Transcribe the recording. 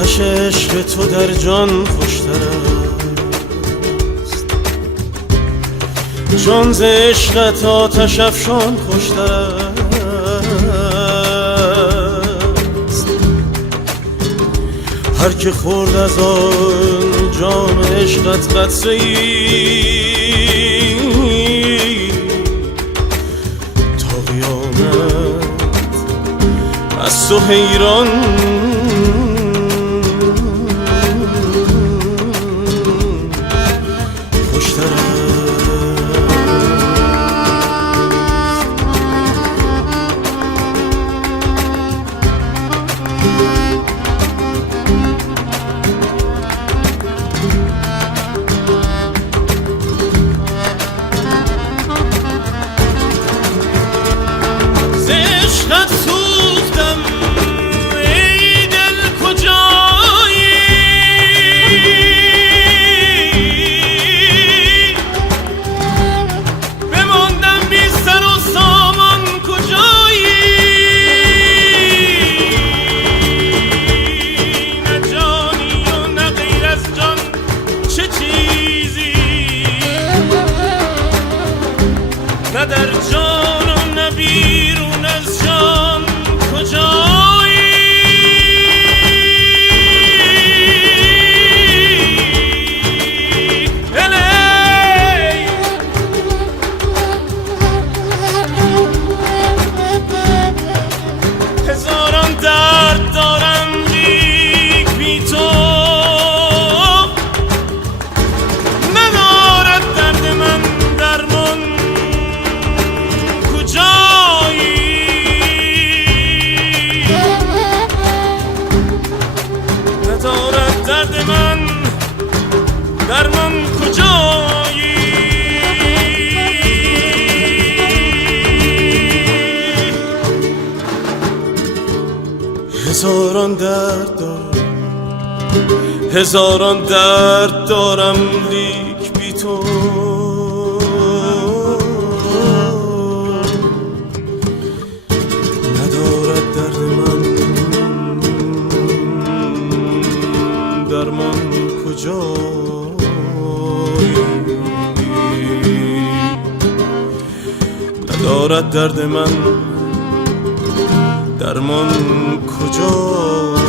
آتش عشق تو در جان خوشتر است، جان ز عشقت آتش افشان خوشتر است. هر که خورد از آن جام عشقت قطره‌ای تا قیامت از تو حیران خوشتر است. ز عشقت سوختم ای دل کجایی، بماندم بی سر و سامان کجایی. نه جانی و نه غیر از جان چه چیزی، نه در جان و نه بیرون از جان کجایی. الی هزاران درد دارم لیک بی تو ندارد درد من درمان کجایی. ندارد درد من درمان کجایی. هزاران درد دارم، هزاران درد دارم لیک بی تو ندارد درد من درمان کجایی. ندارد درد من درمان کجایی.